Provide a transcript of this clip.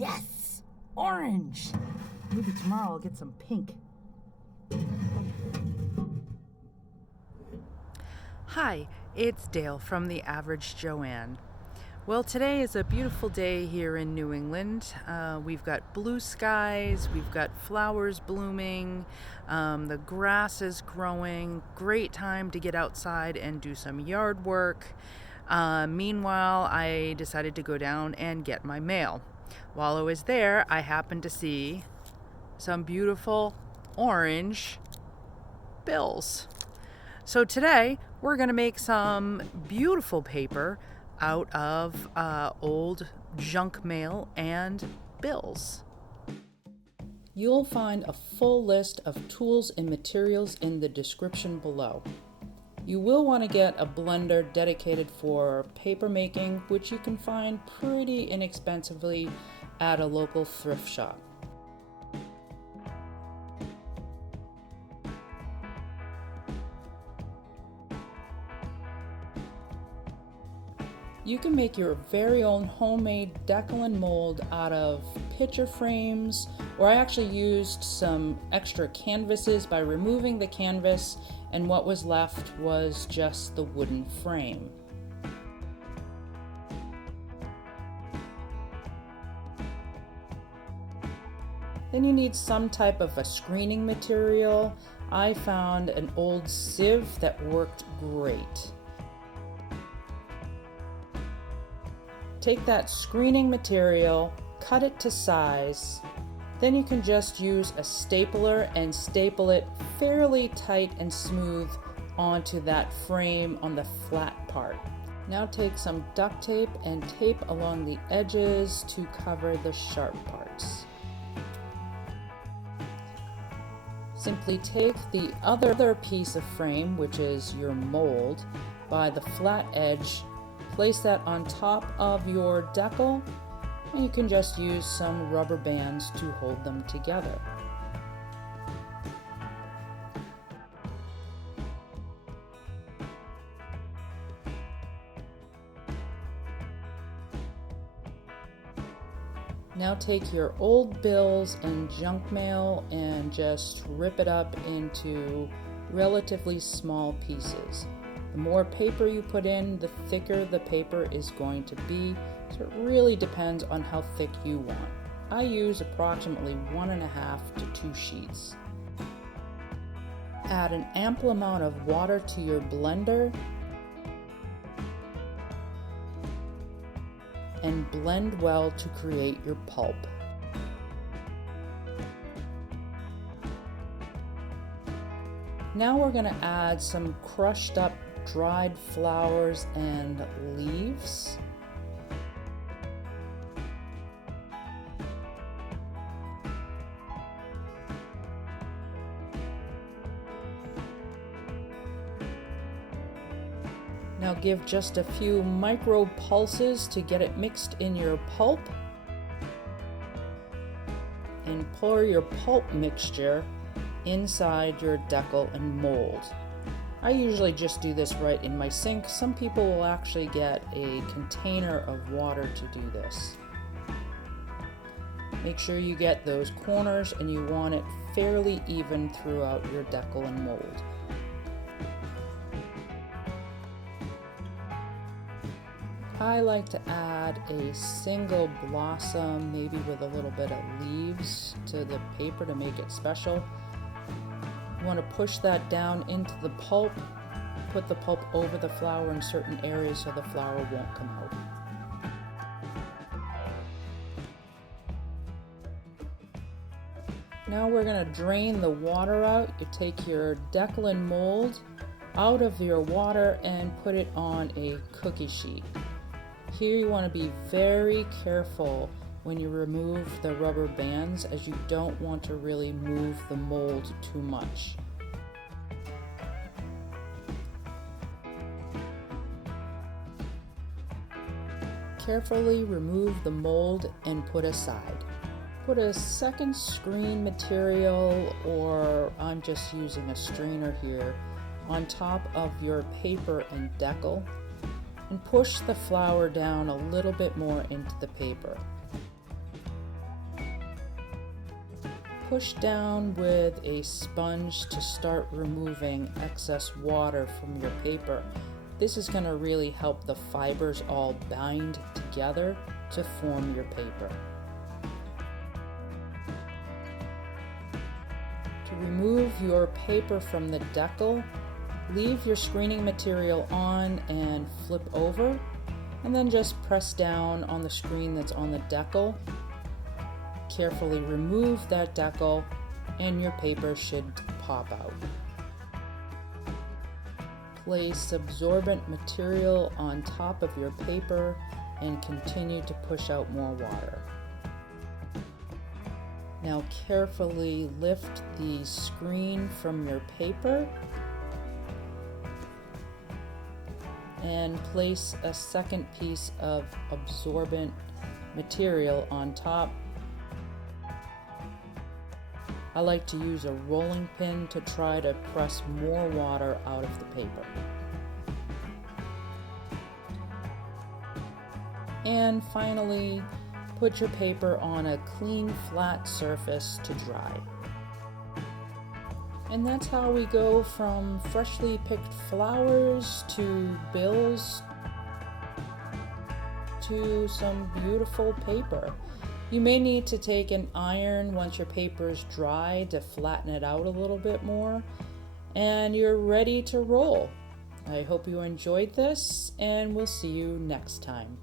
Yes! Orange! Maybe tomorrow I'll get some pink. Hi, it's Dale from The Average Joanne. Well, today is a beautiful day here in New England. We've got blue skies, we've got flowers blooming, the grass is growing. Great time to get outside and do some yard work. Meanwhile, I decided to go down and get my mail. While I was there, I happened to see some beautiful orange bills. So today, we're going to make some beautiful paper out of old junk mail and bills. You'll find a full list of tools and materials in the description below. You will want to get a blender dedicated for paper making, which you can find pretty inexpensively at a local thrift shop. You can make your very own homemade deckle and mold out of picture frames, or I actually used some extra canvases by removing the canvas, and what was left was just the wooden frame. Then you need some type of a screening material. I found an old sieve that worked great. Take that screening material, cut it to size, then you can just use a stapler and staple it fairly tight and smooth onto that frame on the flat part. Now take some duct tape and tape along the edges to cover the sharp parts. Simply take the other piece of frame, which is your mold, by the flat edge. Place that on top of your deckle, and you can just use some rubber bands to hold them together. Now take your old bills and junk mail and just rip it up into relatively small pieces. The more paper you put in, the thicker the paper is going to be, so it really depends on how thick you want. I use approximately 1.5 to 2 sheets. Add an ample amount of water to your blender and blend well to create your pulp. Now we're going to add some crushed up dried flowers and leaves. Now give just a few micro pulses to get it mixed in your pulp, and pour your pulp mixture inside your deckle and mold. I usually just do this right in my sink. Some people will actually get a container of water to do this. Make sure you get those corners and you want it fairly even throughout your deckle and mold. I like to add a single blossom, maybe with a little bit of leaves, to the paper to make it special. You want to push that down into the pulp, put the pulp over the flower in certain areas so the flower won't come out. Now we're going to drain the water out. You take your deckle and mold out of your water and put it on a cookie sheet. Here you want to be very careful when you remove the rubber bands, as you don't want to really move the mold too much. Carefully remove the mold and put aside. Put a second screen material, or I'm just using a strainer here, on top of your paper and deckle, and push the flower down a little bit more into the paper. push down with a sponge to start removing excess water from your paper. This is going to really help the fibers all bind together to form your paper. To remove your paper from the deckle, leave your screening material on and flip over, and then just press down on the screen that's on the deckle. Carefully remove that deckle and your paper should pop out. Place absorbent material on top of your paper and continue to push out more water. Now carefully lift the screen from your paper and place a second piece of absorbent material on top. I like to use a rolling pin to try to press more water out of the paper. And finally, put your paper on a clean, flat surface to dry. And that's how we go from freshly picked flowers to bills to some beautiful paper. You may need to take an iron once your paper is dry to flatten it out a little bit more, and you're ready to roll. I hope you enjoyed this, and we'll see you next time.